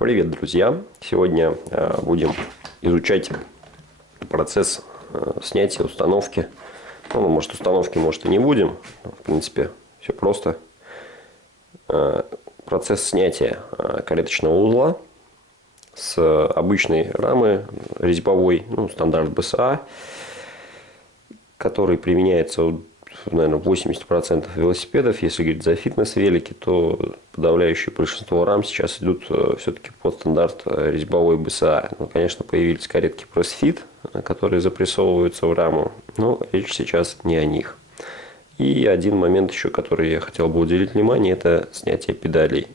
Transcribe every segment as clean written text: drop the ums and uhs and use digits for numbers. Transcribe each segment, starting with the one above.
Привет, друзья! Сегодня будем изучать процесс снятия, установки. Ну, может, установки, может, и не будем. В принципе, все просто. Процесс снятия кареточного узла с обычной рамы резьбовой, стандарт БСА, который применяется, наверное, 80% велосипедов. Если говорить за фитнес-велики, то подавляющее большинство рам сейчас идут все-таки под стандарт резьбовой БСА. Конечно, появились каретки PressFit, которые запрессовываются в раму, но речь сейчас не о них. И один момент еще, который я хотел бы уделить внимание, это снятие педалей.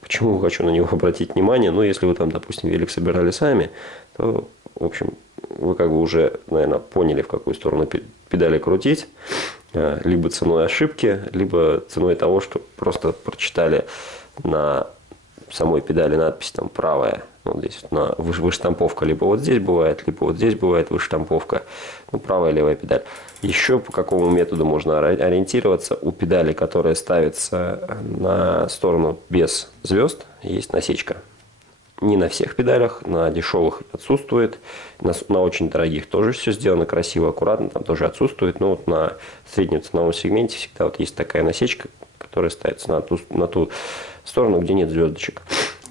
Почему хочу на него обратить внимание? Если вы там, допустим, велик собирали сами, то, в общем, вы как бы уже, наверное, поняли, в какую сторону педали крутить. Либо ценой ошибки, либо ценой того, что просто прочитали на самой педали надпись там правая. Вот здесь выштамповка либо вот здесь бывает, либо вот здесь бывает выштамповка. Правая и левая педаль. Еще по какому методу можно ориентироваться? У педали, которая ставится на сторону без звезд, есть насечка. Не на всех педалях, на дешевых отсутствует, на очень дорогих тоже все сделано красиво, аккуратно, там тоже отсутствует. Но вот на среднем ценовом сегменте всегда вот есть такая насечка, которая ставится на ту сторону, где нет звездочек.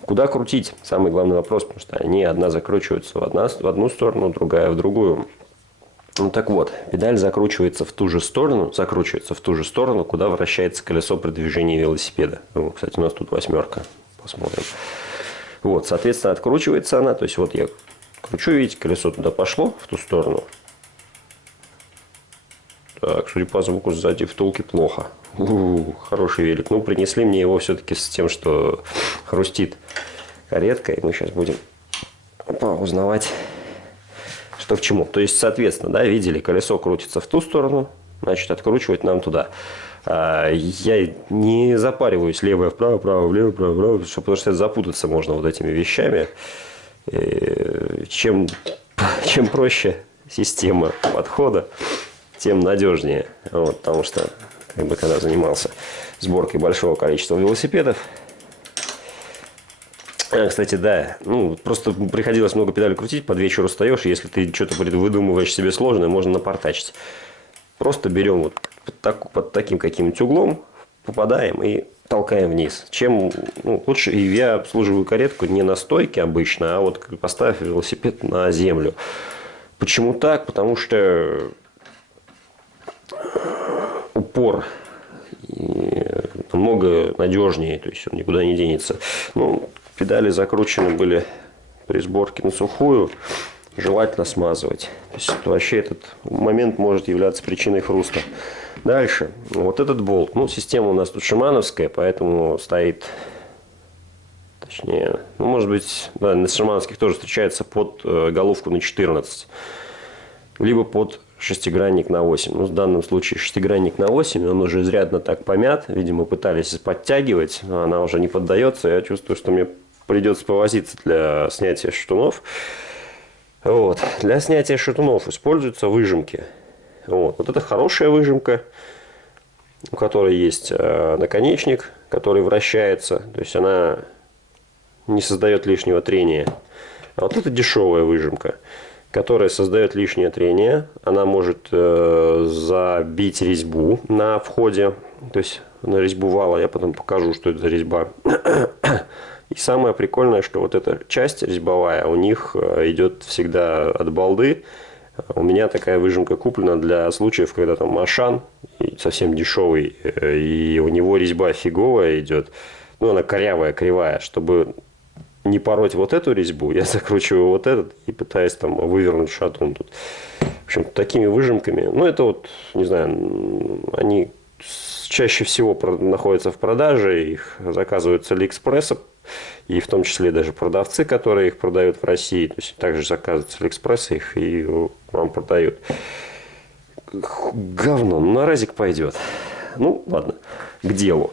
Куда крутить? Самый главный вопрос, потому что они одна закручивается в одну сторону, другая в другую. Так вот, педаль закручивается в ту же сторону, куда вращается колесо при движении велосипеда. Кстати, у нас тут 8. Посмотрим. Вот, соответственно, откручивается она. То есть, вот я кручу, видите, колесо туда пошло, в ту сторону. Так, судя по звуку, сзади втулки плохо. Хороший велик. Принесли мне его все-таки с тем, что хрустит каретка. И мы сейчас будем узнавать, что к чему. То есть, соответственно, да, видели, колесо крутится в ту сторону, значит, откручивать нам туда. Я не запариваюсь левое вправо, право влево, право вправо, потому что запутаться можно вот этими вещами. Чем проще система подхода, тем надежнее. Потому что, когда занимался сборкой большого количества велосипедов, кстати, да, просто приходилось много педалей крутить, под вечер устаешь, и если ты что-то выдумываешь себе сложное, можно напортачить. Просто берем вот под таким каким-нибудь углом, попадаем и толкаем вниз. Чем лучше, и я обслуживаю каретку не на стойке обычно, а вот поставив велосипед на землю. Почему так? Потому что упор намного надежнее, то есть он никуда не денется. Педали закручены были при сборке на сухую, желательно смазывать. То есть вообще этот момент может являться причиной хруста. Дальше. Вот этот болт. Система у нас тут шимановская, поэтому стоит, точнее, может быть, да, на шимановских тоже встречается под головку на 14. Либо под шестигранник на 8. В данном случае шестигранник на 8, он уже изрядно так помят. Видимо, пытались подтягивать, но она уже не поддается. Я чувствую, что мне придется повозиться для снятия шатунов. Для снятия шатунов используются выжимки. Вот это хорошая выжимка, у которой есть наконечник, который вращается. То есть она не создает лишнего трения. А вот это дешевая выжимка, которая создает лишнее трение. Она может забить резьбу на входе. То есть на резьбу вала. Я потом покажу, что это за резьба. И самое прикольное, что вот эта часть резьбовая у них идет всегда от балды. У меня такая выжимка куплена для случаев, когда там Ашан совсем дешевый, и у него резьба фиговая идет. Она корявая, кривая. Чтобы не пороть вот эту резьбу, я закручиваю вот этот и пытаюсь там вывернуть шатун тут. В общем, такими выжимками. Это не знаю, они чаще всего находятся в продаже, их заказывают с Алиэкспресса, и в том числе даже продавцы, которые их продают в России, то есть также заказывают с Алиэкспресса их и вам продают. Говно, на разик пойдет. Ладно, к делу.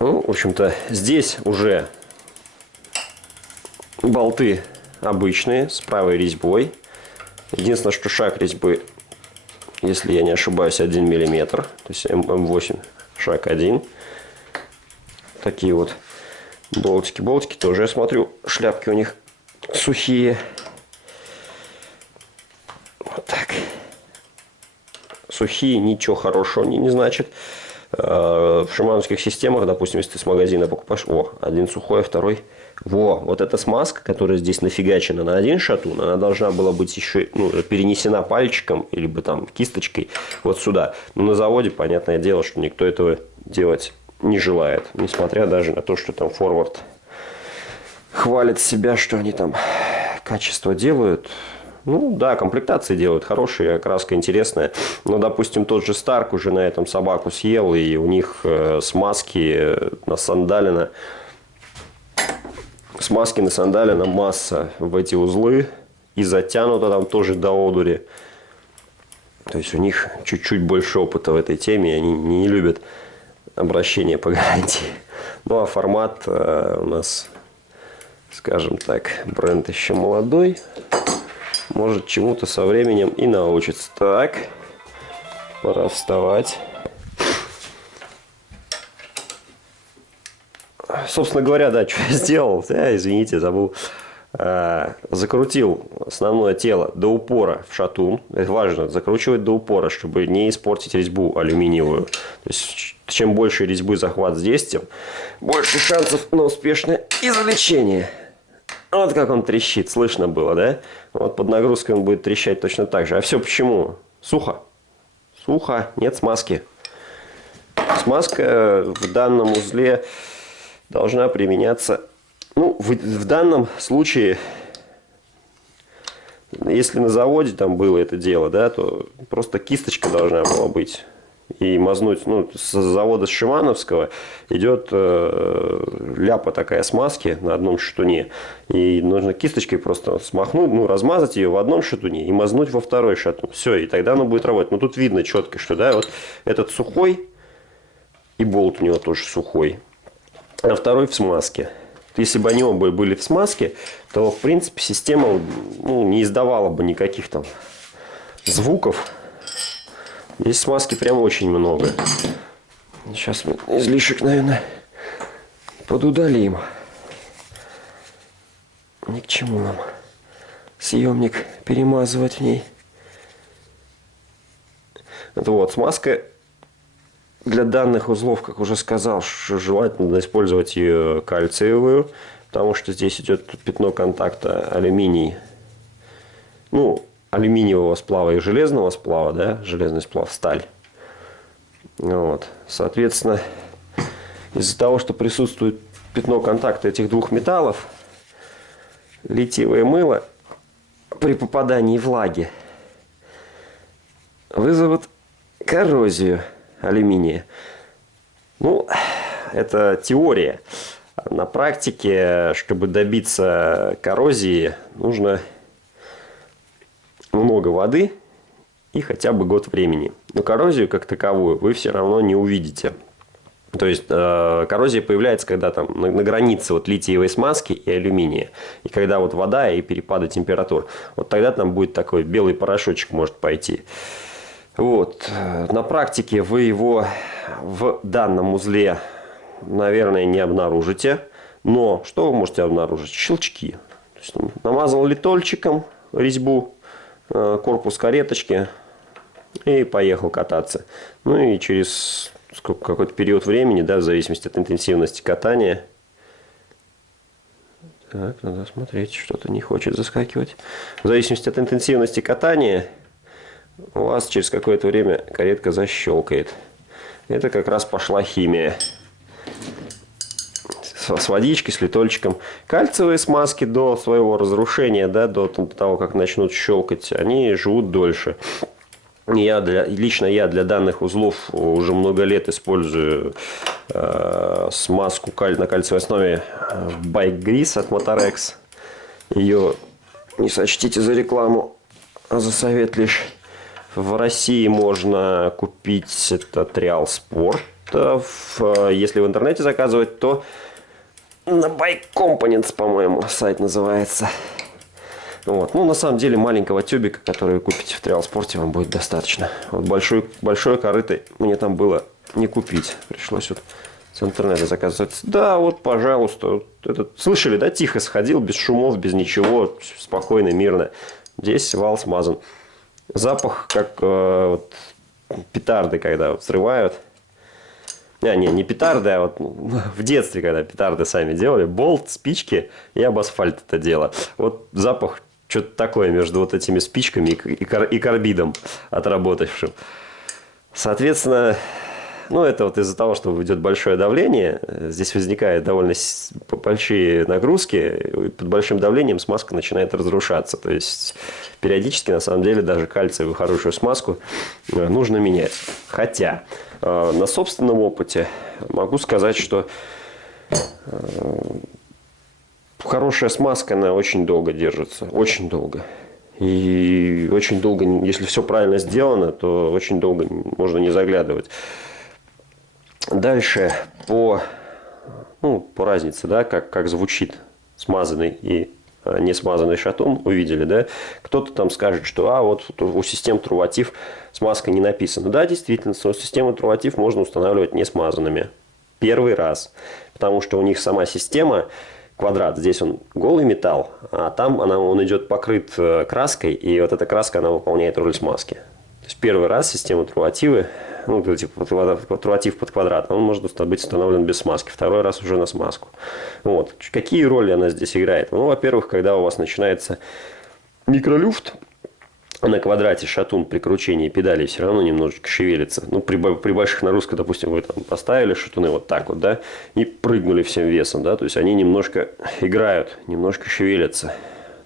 В общем-то, здесь уже болты обычные, с правой резьбой. Единственное, что шаг резьбы, если я не ошибаюсь, 1 мм. То есть М8 шаг 1. Такие вот Болтики. Болтики тоже, я смотрю, шляпки у них сухие. Вот так. Сухие, ничего хорошего не значит. В шимановских системах, допустим, если ты с магазина покупаешь, один сухой, а второй. Вот эта смазка, которая здесь нафигачена на один шатун, она должна была быть еще перенесена пальчиком, либо там кисточкой вот сюда. Но на заводе, понятное дело, что никто этого делать не желает. Несмотря даже на то, что там форвард хвалит себя, что они там качество делают. Ну да, комплектации делают хорошие, окраска интересная. Но, допустим, тот же Старк уже на этом собаку съел, и у них смазки насандалено масса в эти узлы. И затянуто там тоже до одури. То есть у них чуть-чуть больше опыта в этой теме, и они не любят обращение по гарантии. Ну а формат у нас, скажем так, бренд еще молодой. Может, чему-то со временем и научится. Так, пора вставать. Собственно говоря, да, что я сделал? Извините, забыл. Закрутил основное тело до упора в шатун. Это важно, закручивать до упора, чтобы не испортить резьбу алюминиевую. То есть, чем больше резьбы захват здесь, тем больше шансов на успешное извлечение. Вот как он трещит, слышно было, да? Вот под нагрузкой он будет трещать точно так же. А все почему? Сухо. Сухо, нет смазки. Смазка в данном узле должна применяться. Ну, в данном случае, если на заводе там было это дело, да, то просто кисточка должна была быть. И мазнуть, с завода Шимановского идет ляпа такая смазки на одном шатуне. И нужно кисточкой просто смахнуть, размазать ее в одном шатуне и мазнуть во второй шатун. Все, и тогда оно будет работать. Но тут видно четко, что да, вот этот сухой, и болт у него тоже сухой, а второй в смазке. Если бы они оба были в смазке, то, в принципе, система не издавала бы никаких там звуков. Здесь смазки прям очень много. Сейчас мы излишек, наверное, подудалим. Ни к чему нам съемник перемазывать в ней. Это вот смазка для данных узлов, как уже сказал, желательно использовать ее кальциевую, потому что здесь идет пятно контакта алюминий. Алюминиевого сплава и железного сплава, да, железный сплав, сталь. Вот. Соответственно, из-за того, что присутствует пятно контакта этих двух металлов, литиевое мыло при попадании влаги вызовет коррозию алюминия. Это теория. На практике, чтобы добиться коррозии, нужно много воды и хотя бы год времени. Но коррозию как таковую вы все равно не увидите. То есть коррозия появляется, когда там на границе литиевой смазки и алюминия. И когда вода и перепады температур. Вот тогда там будет такой белый порошочек может пойти. Вот. На практике вы его в данном узле, наверное, не обнаружите. Но что вы можете обнаружить? Щелчки. То есть, намазал литольчиком резьбу, корпус кареточки и поехал кататься. И через какой-то период времени, да, в зависимости от интенсивности катания. Так, надо смотреть, что-то не хочет заскакивать. В зависимости от интенсивности катания у вас через какое-то время каретка защелкает. Это как раз пошла химия. С водичкой, с литольчиком. Кальциевые смазки до своего разрушения, да, до того, как начнут щелкать, они живут дольше. Лично я для данных узлов уже много лет использую смазку на кальциевой основе Bike Grease от Motorex. Ее не сочтите за рекламу, а за совет лишь. В России можно купить этот Real Sport. Если в интернете заказывать, то на Bike Components, по-моему, сайт называется. Вот. На самом деле, маленького тюбика, который вы купите в Триалспорте, вам будет достаточно. Большое корыто мне там было не купить. Пришлось с интернета заказывается. Да, вот, пожалуйста. Вот этот, слышали, да, тихо сходил, без шумов, без ничего, спокойно, мирно. Здесь вал смазан. Запах, как вот, петарды, когда взрывают. Не петарды, а вот в детстве, когда петарды сами делали, болт, спички и об асфальт это дело. Вот запах что-то такое между вот этими спичками и карбидом отработавшим. Соответственно, ну, это вот из-за того, что идет большое давление, здесь возникают довольно большие нагрузки, и под большим давлением смазка начинает разрушаться. То есть, периодически, на самом деле, даже кальциевую хорошую смазку нужно менять. Хотя, на собственном опыте могу сказать, что хорошая смазка, она очень долго держится. Очень долго. И очень долго, если все правильно сделано, то очень долго можно не заглядывать. Дальше по разнице, да, как звучит смазанный и не смазанный шатун, увидели, да? Кто-то там скажет, что вот у систем Truvativ смазка не написана. Да, действительно, системы Truvativ можно устанавливать не смазанными. Первый раз. Потому что у них сама система, квадрат, здесь он голый металл, а там он идет покрыт краской, и вот эта краска, она выполняет роль смазки. То есть, первый раз система Truvativ, типа Truvativ под квадрат, он может быть установлен без смазки. Второй раз уже на смазку. Вот. Какие роли она здесь играет? Ну, во-первых, когда у вас начинается микролюфт, на квадрате шатун при кручении педалей все равно немножечко шевелится. Ну, при больших нагрузках, допустим, вы там поставили шатуны вот так вот, да, и прыгнули всем весом, да, то есть они немножко играют, немножко шевелятся.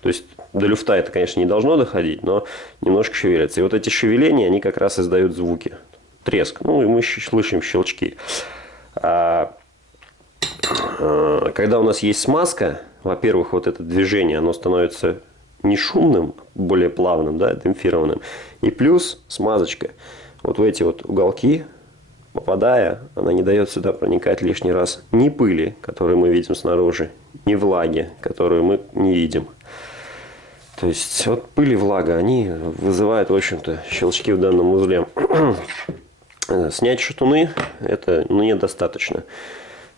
То есть до люфта это, конечно, не должно доходить, но немножко шевелятся. И вот эти шевеления, они как раз издают звуки. Треск. Ну, и мы слышим щелчки. Когда у нас есть смазка, во-первых, вот это движение, оно становится не шумным, более плавным, да, демпфированным. И плюс смазочка. Вот в эти вот уголки, попадая, она не дает сюда проникать лишний раз ни пыли, которую мы видим снаружи, ни влаги, которую мы не видим. То есть, вот пыль и влага, они вызывают, в общем-то, щелчки в данном узле. Снять шатуны это недостаточно.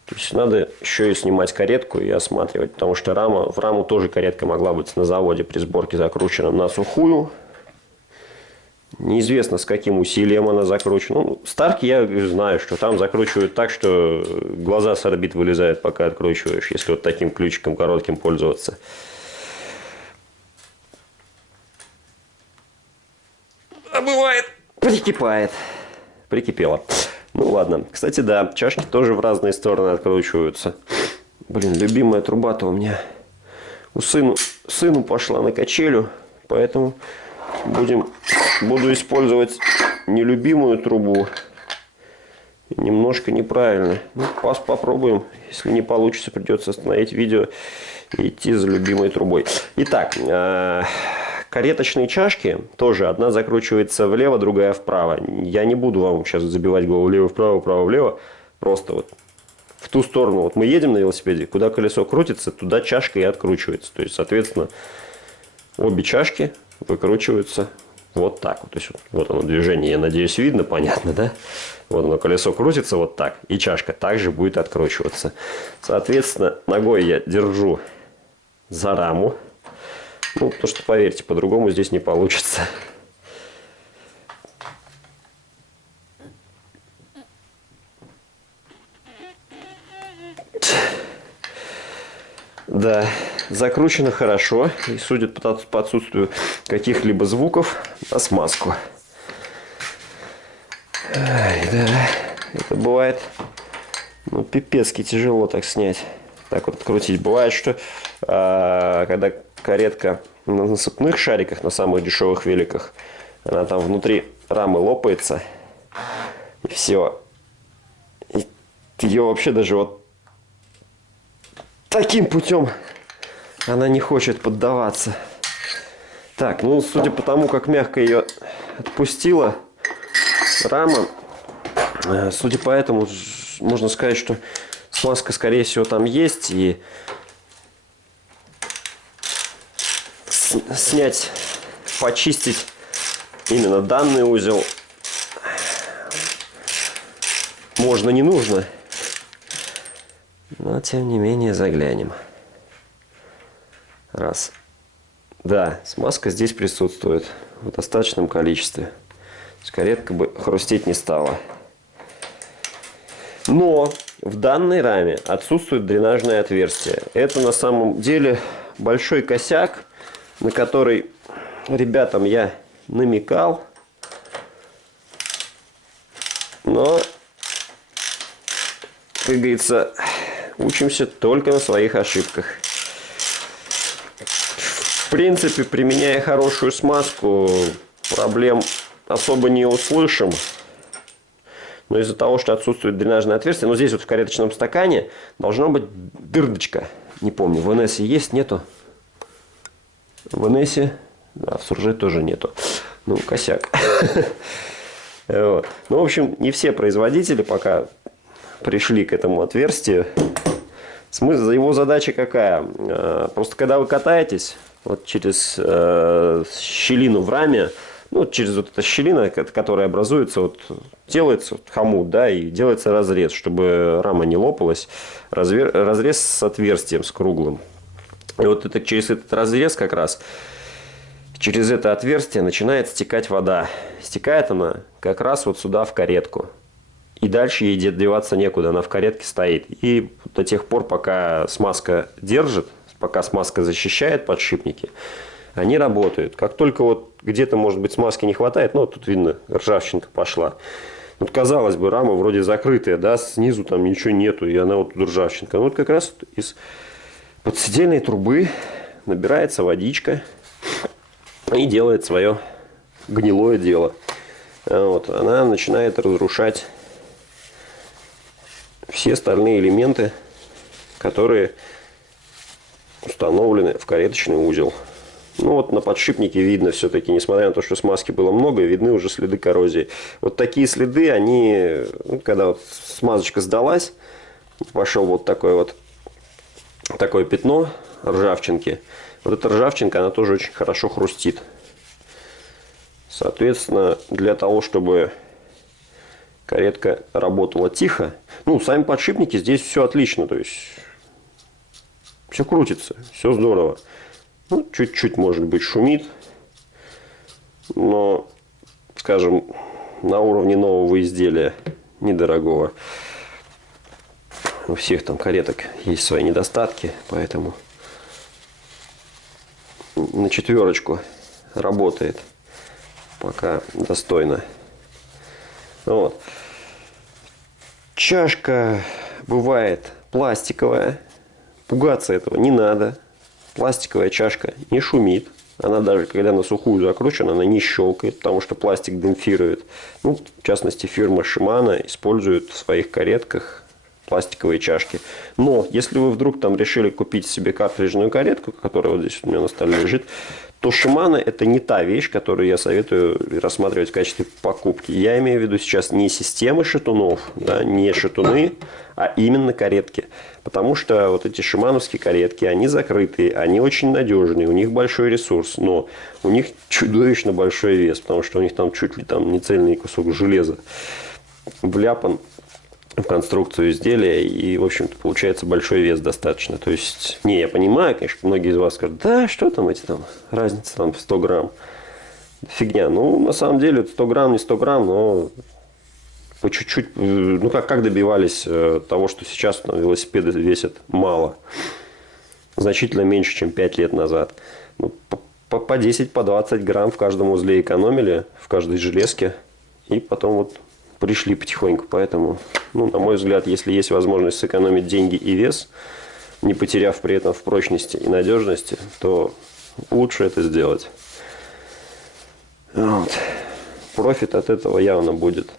То есть, надо еще и снимать каретку и осматривать. Потому что в раму тоже каретка могла быть на заводе при сборке закручена на сухую. Неизвестно, с каким усилием она закручена. Ну, Старки я знаю, что там закручивают так, что глаза с орбит вылезают, пока откручиваешь, если вот таким ключиком коротким пользоваться. А бывает, прикипело. Ну ладно. Кстати, да, чашки тоже в разные стороны откручиваются. Блин, любимая труба-то у меня сыну пошла на качелю, поэтому буду использовать нелюбимую трубу. Немножко неправильно. Ну, попробуем. Если не получится, придется остановить видео и идти за любимой трубой. Итак, кареточные чашки тоже одна закручивается влево, другая вправо. Я не буду вам сейчас забивать голову влево-вправо, вправо-влево. Просто вот в ту сторону. Вот мы едем на велосипеде, куда колесо крутится, туда чашка и откручивается. То есть, соответственно, обе чашки выкручиваются вот так вот. То есть, вот оно движение, я надеюсь, видно, понятно, да? Вот оно, колесо крутится вот так, и чашка также будет откручиваться. Соответственно, ногой я держу за раму. Ну, потому что, поверьте, по-другому здесь не получится. Да, закручено хорошо. И судят по отсутствию каких-либо звуков на смазку. Ай, да, это бывает, ну, пипецки тяжело так снять. Так вот открутить. Бывает, что когда каретка на насыпных шариках, на самых дешевых великах, она там внутри рамы лопается, и все. И ее вообще даже вот таким путем она не хочет поддаваться. Так, ну, судя по тому, как мягко ее отпустила рама, судя по этому, можно сказать, что смазка, скорее всего, там есть. И снять, почистить именно данный узел можно, не нужно. Но, тем не менее, заглянем. Раз. Да, смазка здесь присутствует в достаточном количестве. То есть каретка бы хрустеть не стала. Но в данной раме отсутствует дренажное отверстие. Это на самом деле большой косяк, на который ребятам я намекал. Но, как говорится, учимся только на своих ошибках. В принципе, применяя хорошую смазку, проблем особо не услышим. Но из-за того, что отсутствует дренажное отверстие, но здесь вот в кареточном стакане должна быть дырочка. Не помню, в НС есть, нету? В НС, да, в Сурже тоже нету. Ну, косяк. Вот. Ну, в общем, не все производители пока пришли к этому отверстию. Смысл, его задача какая? Просто когда вы катаетесь вот через щелину в раме, ну, через вот эту щелину, которая образуется, вот, делается хомут, да, и делается разрез, чтобы рама не лопалась. Разрез с отверстием, с круглым. И вот это, через этот разрез как раз, через это отверстие начинает стекать вода. Стекает она как раз вот сюда, в каретку. И дальше ей деваться некуда, она в каретке стоит. И до тех пор, пока смазка держит, пока смазка защищает подшипники, они работают. Как только вот где-то, может быть, смазки не хватает, ну, вот тут видно, ржавчинка пошла. Вот, казалось бы, рама вроде закрытая, да, снизу там ничего нету, и она вот тут ржавчинка. Ну, вот как раз из подседельной трубы набирается водичка и делает свое гнилое дело. Вот, она начинает разрушать все стальные элементы, которые установлены в кареточный узел. Ну вот на подшипнике видно все-таки, несмотря на то, что смазки было много, видны уже следы коррозии. Вот такие следы, они, ну, когда вот смазочка сдалась, пошел вот такое пятно ржавчинки. Вот эта ржавчинка, она тоже очень хорошо хрустит. Соответственно, для того, чтобы каретка работала тихо, ну, сами подшипники здесь все отлично, то есть все крутится, все здорово. Ну, чуть-чуть, может быть, шумит, но, скажем, на уровне нового изделия, недорогого. У всех там кареток есть свои недостатки, поэтому на 4 работает пока достойно. Вот. Чашка бывает пластиковая, пугаться этого не надо. Пластиковая чашка не шумит. Она даже когда на сухую закручена, она не щелкает, потому что пластик демпфирует. Ну, в частности, фирма Shimano использует в своих каретках пластиковые чашки. Но если вы вдруг там решили купить себе картриджную каретку, которая вот здесь у меня на столе лежит, то Shimano это не та вещь, которую я советую рассматривать в качестве покупки. Я имею в виду сейчас не системы шатунов, да, не шатуны, а именно каретки. Потому что вот эти шимановские каретки, они закрытые, они очень надежные, у них большой ресурс, но у них чудовищно большой вес, потому что у них там чуть ли там не цельный кусок железа вляпан в конструкцию изделия, и, в общем-то, получается большой вес достаточно. То есть, не, я понимаю, конечно, многие из вас скажут, да, что там эти там, разница там в 100 грамм. Фигня. Ну, на самом деле, 100 грамм, не 100 грамм, но по чуть-чуть, ну, как добивались того, что сейчас там велосипеды весят мало. Значительно меньше, чем 5 лет назад. Ну, по 10, по 20 грамм в каждом узле экономили, в каждой железке. И потом вот пришли потихоньку. Поэтому, ну, на мой взгляд, если есть возможность сэкономить деньги и вес, не потеряв при этом в прочности и надежности, то лучше это сделать. Вот. Профит от этого явно будет.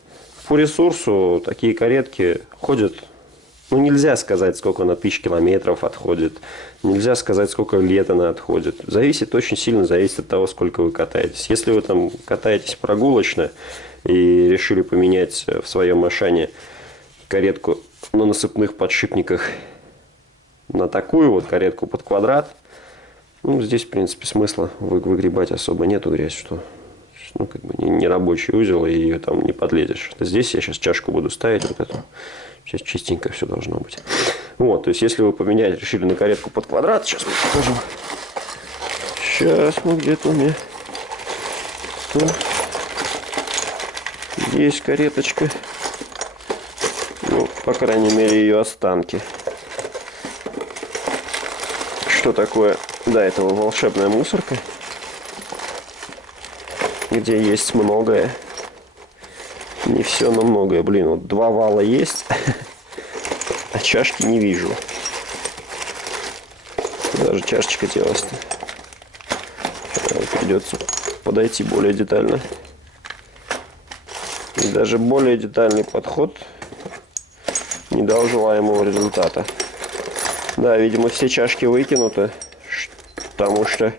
По ресурсу такие каретки ходят, ну, нельзя сказать, сколько она тысяч километров отходит. Нельзя сказать, сколько лет она отходит. Зависит, очень сильно зависит от того, сколько вы катаетесь. Если вы там катаетесь прогулочно и решили поменять в своем Ашане каретку на насыпных подшипниках на такую вот каретку под квадрат, ну, здесь, в принципе, смысла выгребать особо нету, грязь, что, ну, как бы не рабочий узел, и ее там не подлезешь. Здесь я сейчас чашку буду ставить, вот эту Сейчас чистенько все должно быть. Вот, то есть, если вы поменять решили на каретку под квадрат, сейчас мы покажем. Сейчас мы где-то у меня тут есть кареточка. Ну, по крайней мере, ее останки. Что такое до этого волшебная мусорка, где есть многое. Не все, но многое. Блин, вот 2 вала есть, а чашки не вижу. Даже чашечка делась-то. Придется подойти более детально. И даже более детальный подход не дал желаемого результата. Да, видимо, все чашки выкинуты, потому что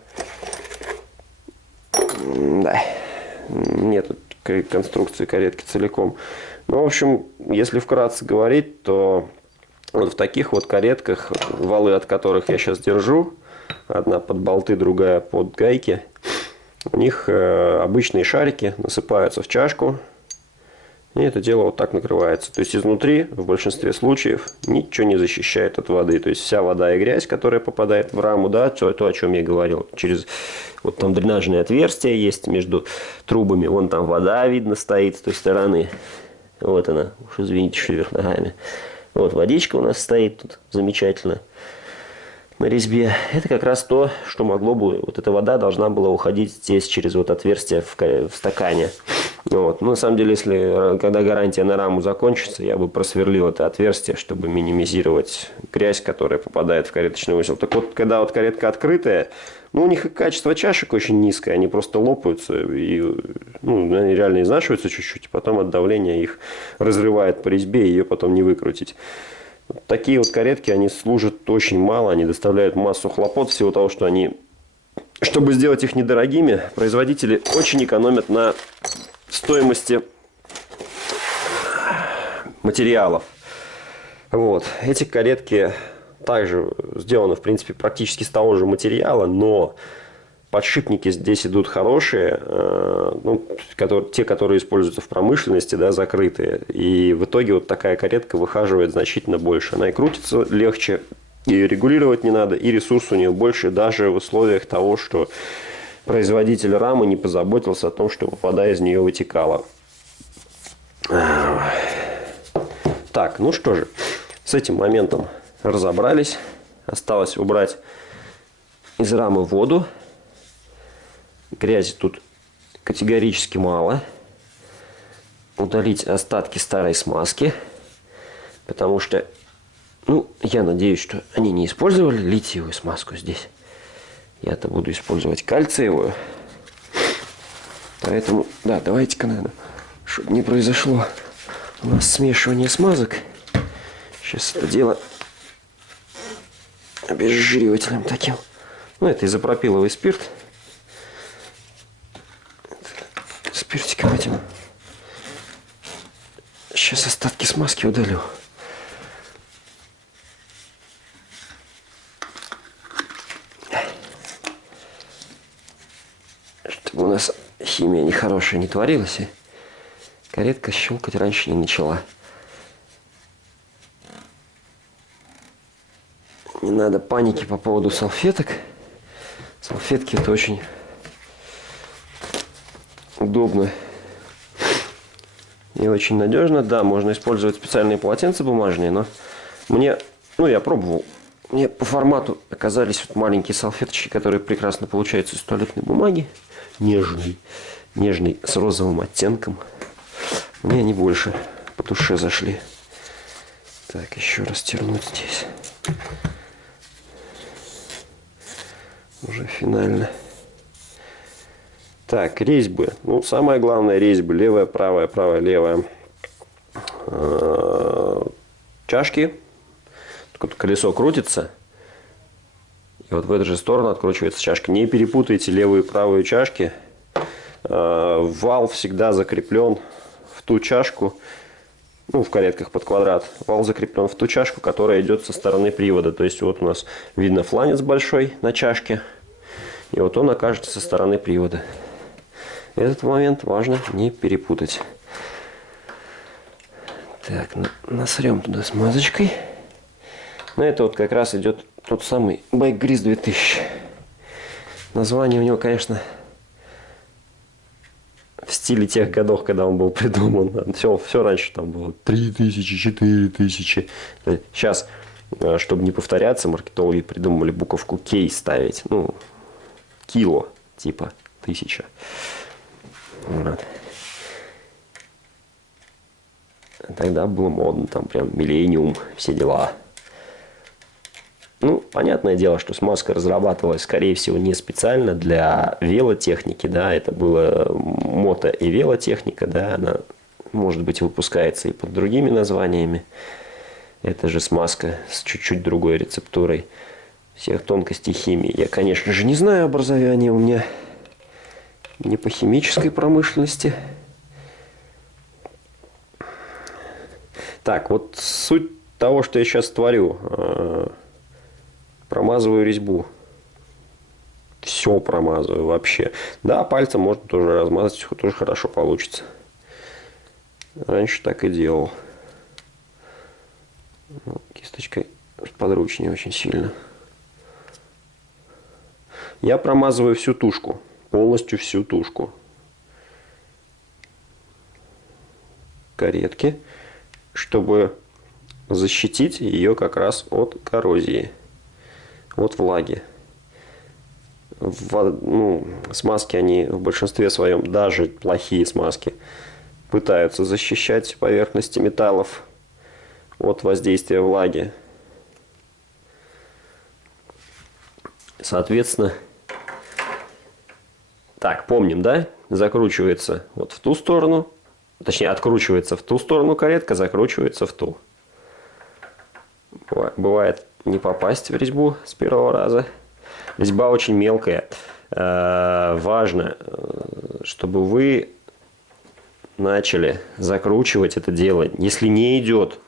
да, нет конструкции каретки целиком. Ну, в общем, если вкратце говорить, то вот в таких вот каретках, валы от которых я сейчас держу, одна под болты, другая под гайки, у них обычные шарики насыпаются в чашку, и это дело вот так накрывается. То есть изнутри в большинстве случаев ничего не защищает от воды. То есть вся вода и грязь, которая попадает в раму, да, то, о чем я говорил, через вот там дренажные отверстия есть между трубами, вон там вода видно стоит с той стороны. Вот она, уж извините, что вверх ногами. Вот водичка у нас стоит тут замечательно на резьбе. Это как раз то, что могло бы, вот эта вода должна была уходить здесь через вот отверстие в стакане. Вот. Ну, на самом деле, когда гарантия на раму закончится, я бы просверлил это отверстие, чтобы минимизировать грязь, которая попадает в кареточный узел. Так вот, когда вот каретка открытая, ну, у них и качество чашек очень низкое, они просто лопаются, и, ну, они реально изнашиваются чуть-чуть, и потом от давления их разрывает по резьбе, и ее потом не выкрутить. Вот такие вот каретки, они служат очень мало, они доставляют массу хлопот, всего того, что они, чтобы сделать их недорогими, производители очень экономят на стоимости материалов. Вот. Эти каретки также сделаны, в принципе, практически с того же материала, но подшипники здесь идут хорошие, ну, те, которые используются в промышленности, да, закрытые. И в итоге вот такая каретка выхаживает значительно больше. Она и крутится легче, и регулировать не надо, и ресурс у нее больше, даже в условиях того, что производитель рамы не позаботился о том, чтобы вода из нее вытекала. Так, ну что же, с этим моментом разобрались. Осталось убрать из рамы воду. Грязи тут категорически мало. Удалить остатки старой смазки. Потому что, ну, я надеюсь, что они не использовали литиевую смазку здесь. Я-то буду использовать кальциевую. Поэтому, да, давайте-ка, наверное, чтобы не произошло у нас смешивание смазок. Сейчас это дело обезжиривателем таким. Ну, это изопропиловый спирт. Спиртиком этим. Сейчас остатки смазки удалю. Чтобы у нас химия нехорошая не творилась, и каретка щелкать раньше не начала. Не надо паники по поводу салфеток. Салфетки — это очень удобно и очень надежно. Да, можно использовать специальные полотенца бумажные, но мне, ну, я пробовал. Мне по формату оказались вот маленькие салфеточки, которые прекрасно получаются из туалетной бумаги. Нежный, с розовым оттенком. Мне они больше по душе зашли. Так, еще раз тернуть здесь. Уже финально. Так, резьбы. Ну, самое главное — резьбы. Левая, правая, правая, левая. Чашки. Тут колесо крутится. И вот в эту же сторону откручивается чашка. Не перепутайте левую и правую чашки. Вал всегда закреплен в ту чашку. Ну, в каретках под квадрат. Вал закреплен в ту чашку, которая идет со стороны привода. То есть вот у нас видно фланец большой на чашке. И вот он окажется со стороны привода. Этот момент важно не перепутать. Так, насрем туда смазочкой. Но это вот как раз идет тот самый Bike Grease 2000. Название у него, конечно, в стиле тех годов, когда он был придуман. Все раньше там было 3000, 4000. Сейчас, чтобы не повторяться, маркетологи придумали буковку K ставить. Ну, кило, типа 1000. Вот. Тогда было модно, там прям миллениум, все дела. Ну, понятное дело, что смазка разрабатывалась, скорее всего, не специально для велотехники, да, это было мото- и велотехника, да, она, может быть, выпускается и под другими названиями. Это же смазка с чуть-чуть другой рецептурой. Всех тонкостей химии я, конечно же, не знаю, образование у меня не по химической промышленности. Так, вот суть того, что я сейчас творю. Промазываю резьбу. Все промазываю вообще. Да, пальцем можно тоже размазать, тоже хорошо получится. Раньше так и делал. Кисточкой подручнее очень сильно. Я промазываю всю тушку. Полностью всю тушку каретки, чтобы защитить ее как раз от коррозии. От влаги. Смазки, они в большинстве своем, даже плохие смазки, пытаются защищать поверхности металлов от воздействия влаги. Соответственно, так, помним, да? Закручивается вот в ту сторону, точнее, откручивается в ту сторону каретка, закручивается в ту. Бывает не попасть в резьбу с первого раза. Резьба очень мелкая. Важно, чтобы вы начали закручивать это дело. Если не идет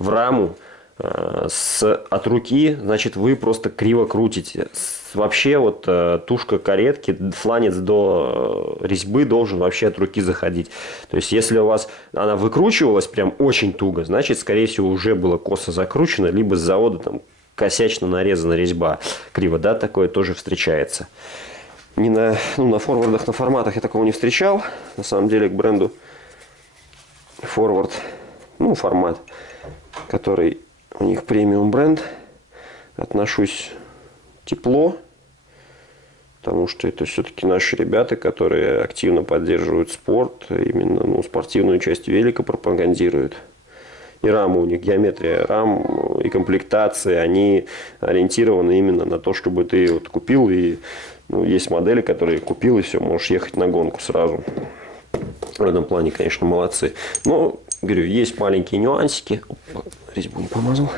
в раму от руки, значит, вы просто криво крутите. Вообще вот тушка каретки, фланец до резьбы должен вообще от руки заходить. То есть, если у вас она выкручивалась прям очень туго, значит, скорее всего, уже было косо закручено, либо с завода там косячно нарезана резьба криво, да, такое тоже встречается. Не на форвардах, на форматах я такого не встречал. На самом деле к бренду форвард, формат, который у них премиум бренд, отношусь тепло, потому что это все-таки наши ребята, которые активно поддерживают спорт, именно спортивную часть велика пропагандируют. И рамы у них, геометрия рам и комплектации, они ориентированы именно на то, чтобы ты вот купил, и есть модели, которые купил, и все, можешь ехать на гонку сразу. В этом плане, конечно, молодцы. Но, говорю, есть маленькие нюансики. Опа, резьбу не помазал.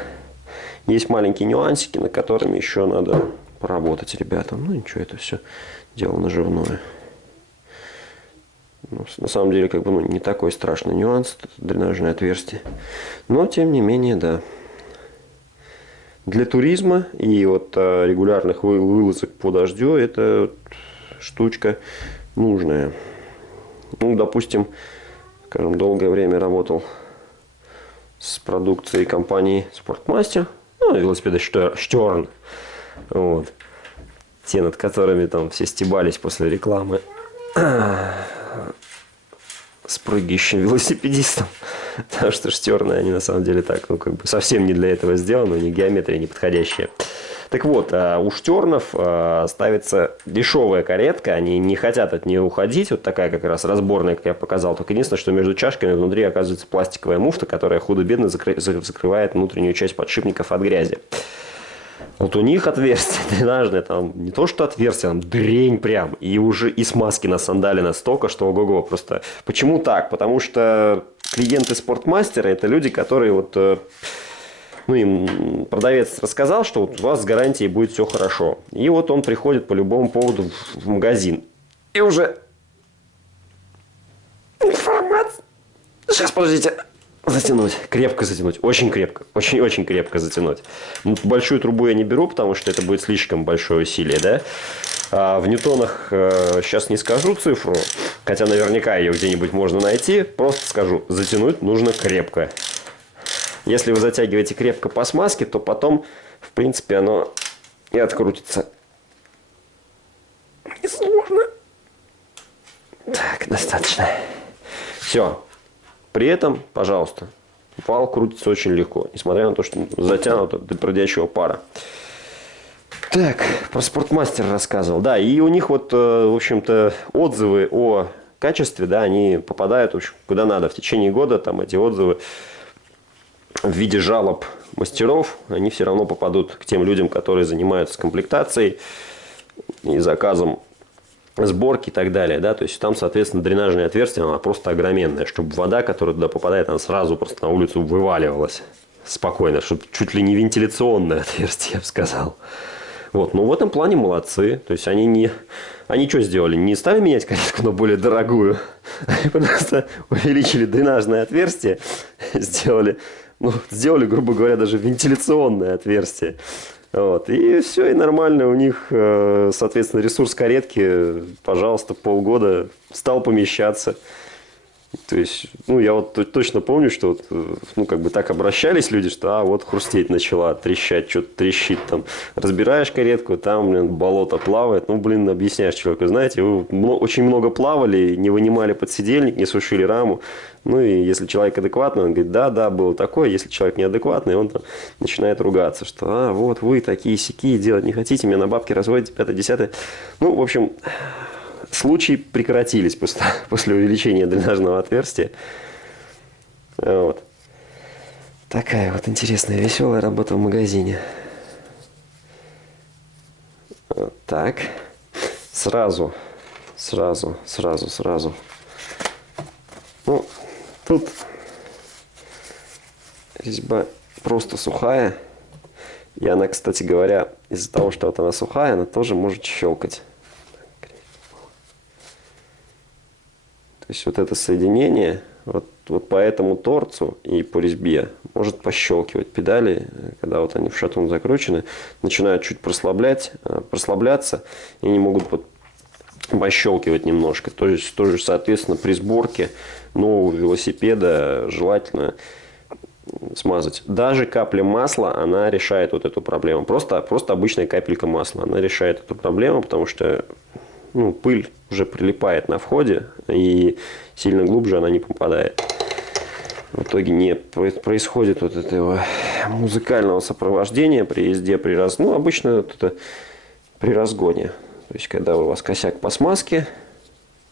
Есть маленькие нюансики, над которыми еще надо поработать ребятам. Ничего, это все дело наживное. На самом деле, не такой страшный нюанс, это дренажное отверстие. Но, тем не менее, да. Для туризма и вот регулярных вылазок по дождю это штучка нужная. Допустим, скажем, долгое время работал с продукцией компании Спортмастер, велосипеды Штерн. Вот. Те, над которыми там все стебались после рекламы с прыгающим велосипедистом. Потому что штерны, они на самом деле так, совсем не для этого сделаны, у них геометрия неподходящая. Так вот, у штернов ставится дешевая каретка, они не хотят от нее уходить, вот такая как раз разборная, как я показал, только единственное, что между чашками внутри оказывается пластиковая муфта, которая худо-бедно закрывает внутреннюю часть подшипников от грязи. Вот у них отверстие дренажное, там не то что отверстие, там дрень прям. И уже и смазки на сандале настолько, что ого-го просто. Почему так? Потому что клиенты Спортмастера это люди, которые им продавец рассказал, что вот у вас с гарантией будет все хорошо. И вот он приходит по любому поводу в магазин. И уже информация. Сейчас, подождите. Затянуть, крепко затянуть, очень крепко, очень-очень крепко затянуть. Большую трубу я не беру, потому что это будет слишком большое усилие, да. А в ньютонах сейчас не скажу цифру, Хотя наверняка ее где-нибудь можно найти. Просто скажу, затянуть нужно крепко. Если вы затягиваете крепко по смазке, то потом, в принципе, оно и открутится. Несложно. Так, достаточно. Все. При этом, пожалуйста, вал крутится очень легко, несмотря на то, что затянуто до пердящего пара. Так, про Спортмастер рассказывал. Да, и у них вот, в общем-то, отзывы о качестве, да, они попадают, в общем, куда надо. В течение года там эти отзывы в виде жалоб мастеров, они все равно попадут к тем людям, которые занимаются комплектацией и заказом сборки и так далее, да, то есть там, соответственно, дренажное отверстие, оно просто огроменное, чтобы вода, которая туда попадает, она сразу просто на улицу вываливалась спокойно, чтобы чуть ли не вентиляционное отверстие, я бы сказал. Вот, но в этом плане молодцы, то есть они что сделали, не стали менять калитку на более дорогую, они просто увеличили дренажное отверстие, сделали, грубо говоря, даже вентиляционное отверстие. Вот. И все, и нормально у них, соответственно, ресурс каретки, пожалуйста, полгода стал помещаться. То есть, я вот точно помню, что как бы так обращались люди, что вот хрустеть начала, трещать, что-то трещит там. Разбираешь каретку, там, болото плавает. Объясняешь человеку, знаете, вы очень много плавали, не вынимали подсидельник, не сушили раму. И если человек адекватный, он говорит, да, было такое. Если человек неадекватный, он там начинает ругаться, что, вот вы такие-сякие, делать не хотите, меня на бабки разводите, 5-10. В общем... Случаи прекратились после увеличения дренажного отверстия. Вот. Такая вот интересная, веселая работа в магазине. Вот так. Сразу. Тут резьба просто сухая. И она, кстати говоря, из-за того, что вот она сухая, она тоже может щелкать. То есть вот это соединение вот по этому торцу и по резьбе может пощелкивать педали, когда вот они в шатун закручены, начинают чуть прослабляться и не могут пощелкивать немножко. То есть тоже, соответственно, при сборке нового велосипеда желательно смазать. Даже капля масла, она решает вот эту проблему. Просто обычная капелька масла, она решает эту проблему, потому что пыль уже прилипает на входе, и сильно глубже она не попадает. В итоге не происходит вот этого музыкального сопровождения при езде, обычно это при разгоне. То есть, когда у вас косяк по смазке,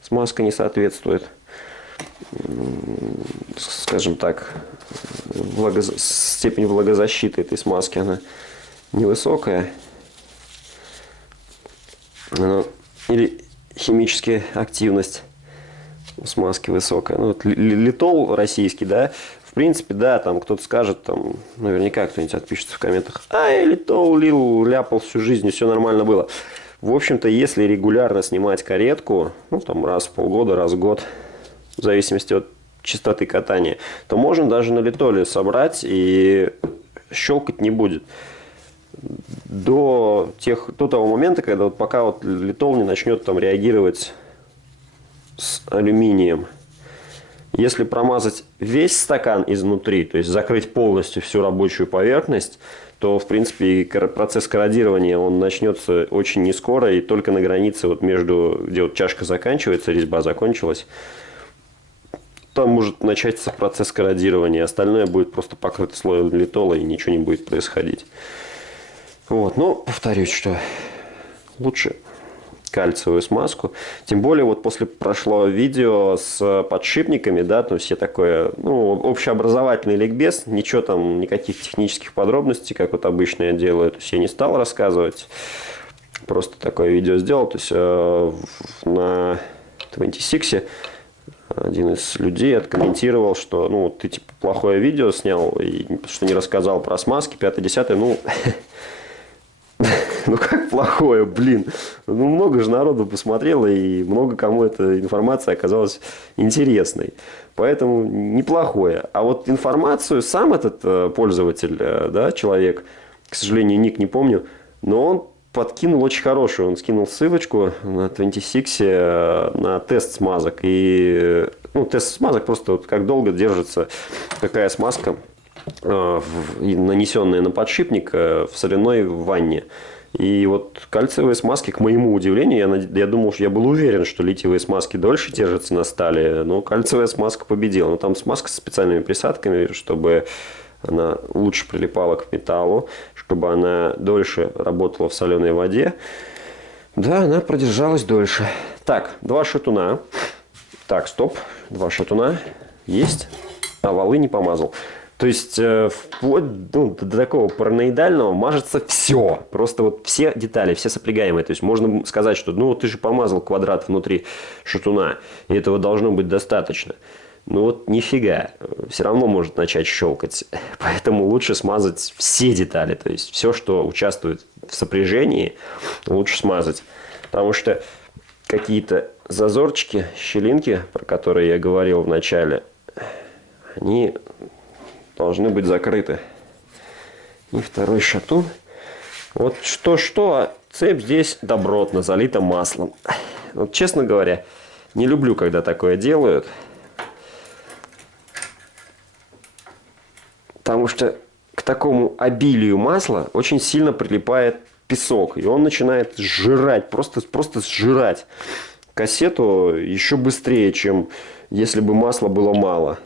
смазка не соответствует, скажем так, степень влагозащиты этой смазки, она невысокая. Или химическая активность у смазки высокая. Литол российский, да, в принципе, да, там кто-то скажет, там, наверняка кто-нибудь отпишется в комментах, литол лил, ляпал всю жизнь, и все нормально было. В общем-то, если регулярно снимать каретку, там раз в полгода, раз в год, в зависимости от частоты катания, то можно даже на литоле собрать и щелкать не будет. До того момента, когда пока литол не начнет там реагировать с алюминием. Если промазать весь стакан изнутри, то есть закрыть полностью всю рабочую поверхность, то, в принципе, процесс корродирования он начнется очень не скоро, и только на границе между, где чашка заканчивается, резьба закончилась, там может начаться процесс корродирования. Остальное будет просто покрыто слоем литола, и ничего не будет происходить. Повторюсь, что лучше кальциевую смазку. Тем более, после прошлого видео с подшипниками, да, то есть я такое, общеобразовательный ликбез, ничего там, никаких технических подробностей, как обычно я делаю, то есть я не стал рассказывать, просто такое видео сделал, то есть на 26 один из людей откомментировал, что, ты, плохое видео снял, и что не рассказал про смазки, 5-10, как плохое, блин. Много же народу посмотрело, и много кому эта информация оказалась интересной. Поэтому неплохое. А вот информацию сам этот пользователь, да, человек, к сожалению, ник не помню, но он подкинул очень хорошую. Он скинул ссылочку на 26 на тест смазок. И, ну, тест смазок просто вот как долго держится какая смазка, нанесенная на подшипник в соляной ванне. И вот кальциевые смазки, к моему удивлению, я думал, что я был уверен, что литиевые смазки дольше держатся на стали, но кальциевая смазка победила. Но там смазка с специальными присадками, чтобы она лучше прилипала к металлу, чтобы она дольше работала в соленой воде. Да, она продержалась дольше. Так, 2 шатуна. Так, стоп. 2 шатуна. Есть. А валы не помазал. То есть, вплоть до такого параноидального мажется все. Просто вот все детали, все сопрягаемые. То есть, можно сказать, что ну ты же помазал квадрат внутри шатуна, и этого должно быть достаточно. Ну вот нифига. Все равно может начать щелкать. Поэтому лучше смазать все детали. То есть, все, что участвует в сопряжении, лучше смазать. Потому что какие-то зазорчики, щелинки, про которые я говорил в начале, они должны быть закрыты. И второй шатун. Вот что-что, а цепь здесь добротно залита маслом. Вот, честно говоря, не люблю, когда такое делают. Потому что к такому обилию масла очень сильно прилипает песок. И он начинает сжирать, просто сжирать кассету еще быстрее, чем если бы масла было мало.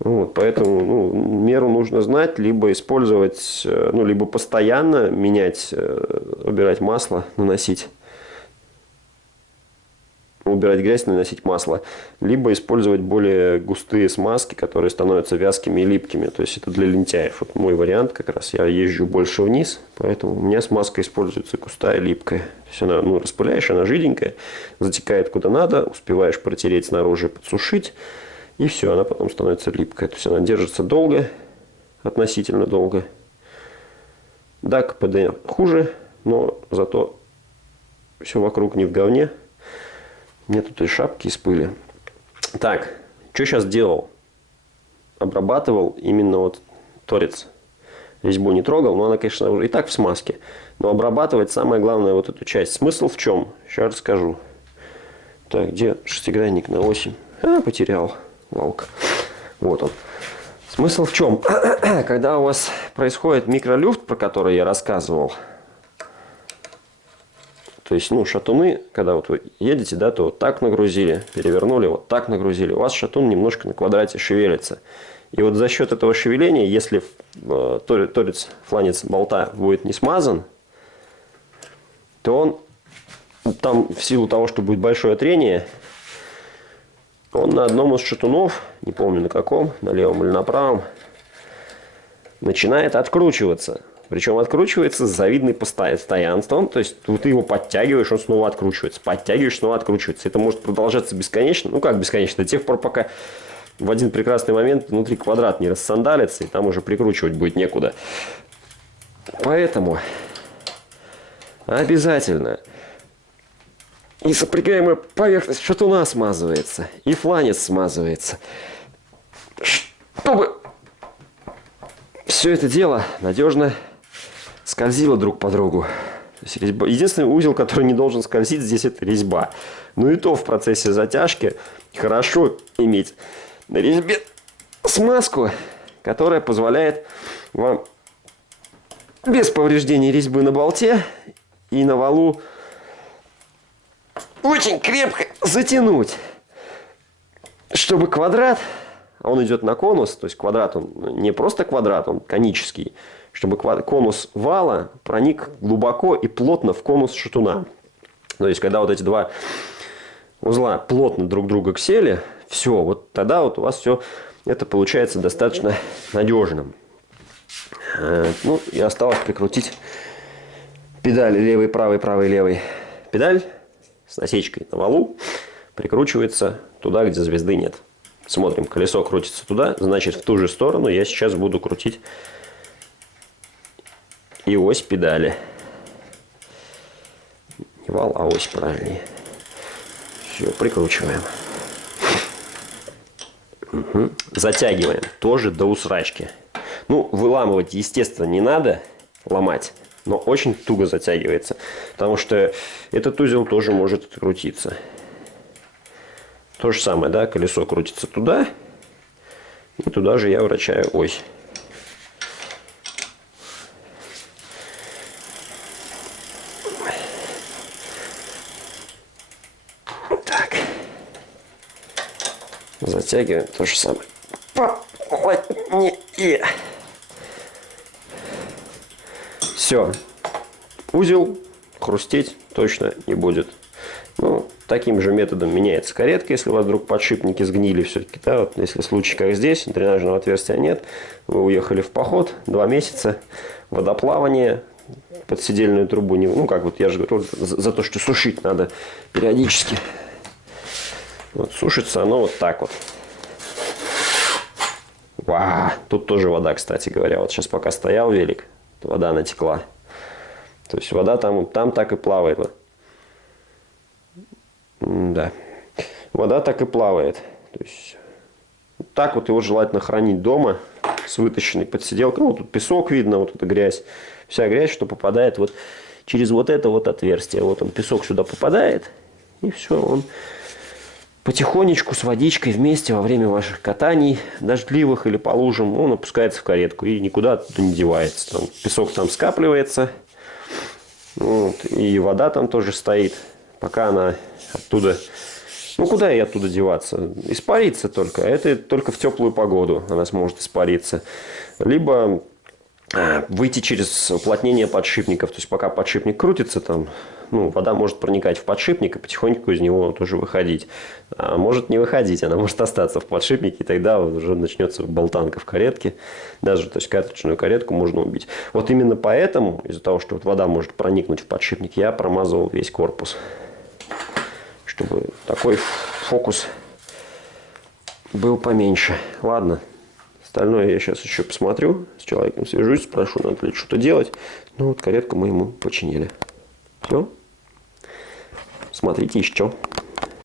Вот, поэтому меру нужно знать, либо использовать, либо постоянно менять, убирать масло, наносить, убирать грязь, наносить масло, либо использовать более густые смазки, которые становятся вязкими и липкими. То есть это для лентяев. Вот мой вариант как раз. Я езжу больше вниз, поэтому у меня смазка используется густая, липкая. То есть она, распыляешь, она жиденькая, затекает куда надо, успеваешь протереть снаружи, подсушить. И все, она потом становится липкой. То есть она держится долго, относительно долго. Да, КПД хуже, но зато все вокруг не в говне. Нет тут и шапки из пыли. Так, что сейчас делал? Обрабатывал именно вот торец. Резьбу не трогал, но она, конечно, уже и так в смазке. Но обрабатывать самое главное вот эту часть. Смысл в чем? Сейчас расскажу. Так, где шестигранник на 8? Потерял. Валка. Вот он. Смысл в чем? Когда у вас происходит микролюфт, про который я рассказывал, то есть, шатуны, когда вот вы едете, да, то вот так нагрузили, перевернули, вот так нагрузили, у вас шатун немножко на квадрате шевелится. И вот за счет этого шевеления, если торец, фланец болта будет не смазан, то он там в силу того, что будет большое трение, он на одном из шатунов, не помню на каком, на левом или на правом, начинает откручиваться. Причем откручивается с завидным постоянством. То есть ты его подтягиваешь, он снова откручивается. Подтягиваешь, снова откручивается. Это может продолжаться бесконечно. Ну как бесконечно? До тех пор, пока в один прекрасный момент внутри квадрат не рассандалится, и там уже прикручивать будет некуда. Поэтому обязательно и сопрягаемая поверхность шатуна смазывается, и фланец смазывается, чтобы все это дело надежно скользило друг по другу. То есть единственный узел, который не должен скользить здесь, это резьба. Ну и то в процессе затяжки хорошо иметь на резьбе смазку, которая позволяет вам без повреждений резьбы на болте и на валу очень крепко затянуть, чтобы квадрат, а он идет на конус, то есть квадрат, он не просто квадрат, он конический, чтобы конус вала проник глубоко и плотно в конус шатуна. То есть когда вот эти два узла плотно друг друга сели, все, вот тогда вот у вас все это получается достаточно надежным. И осталось прикрутить педали левый, правый, правый, левый. Педаль с насечкой на валу прикручивается туда, где звезды нет. Смотрим, колесо крутится туда, значит, в ту же сторону я сейчас буду крутить и ось педали. Не вал, а ось правильнее. Все, прикручиваем. Угу. Затягиваем тоже до усрачки. Выламывать, естественно, не надо ломать. но очень туго затягивается, потому что этот узел тоже может открутиться. То же самое, да, колесо крутится туда, и туда же я вращаю ось. Так. Затягиваем то же самое. Все. Узел хрустеть точно не будет. Ну, таким же методом меняется каретка, если у вас вдруг подшипники сгнили все-таки. Да, вот если случай, как здесь, дренажного отверстия нет, вы уехали в поход, 2 месяца, водоплавание, подседельную трубу, не, ну, как вот я же говорю, за то, что сушить надо периодически. Вот, сушится оно вот так вот. Вау, тут тоже вода, кстати говоря. Вот сейчас пока стоял велик, вода натекла. То есть вода там так и плавает. Вот. Да. Вода так и плавает. То есть так вот его желательно хранить дома с вытащенной подсиделкой. Ну, тут песок видно, вот эта грязь. Вся грязь, что попадает вот через вот это вот отверстие. Вот он, песок сюда попадает. И все, он потихонечку с водичкой вместе во время ваших катаний, дождливых или по лужам, он опускается в каретку и никуда оттуда не девается. Там, песок там скапливается, вот, и вода там тоже стоит, пока она оттуда... Ну, куда ей оттуда деваться? Испариться только. Это только в теплую погоду она сможет испариться. Либо выйти через уплотнение подшипников. То есть, пока подшипник крутится, там, ну, вода может проникать в подшипник и потихоньку из него тоже выходить. А может не выходить, она может остаться в подшипнике, и тогда уже начнется болтанка в каретке. Даже, то есть, картриджную каретку можно убить. Вот именно поэтому, из-за того, что вот вода может проникнуть в подшипник, я промазывал весь корпус. Чтобы такой фокус был поменьше. Ладно. Остальное я сейчас еще посмотрю. С человеком свяжусь, спрошу, надо ли что-то делать. Ну вот каретку мы ему починили. Все. Смотрите еще.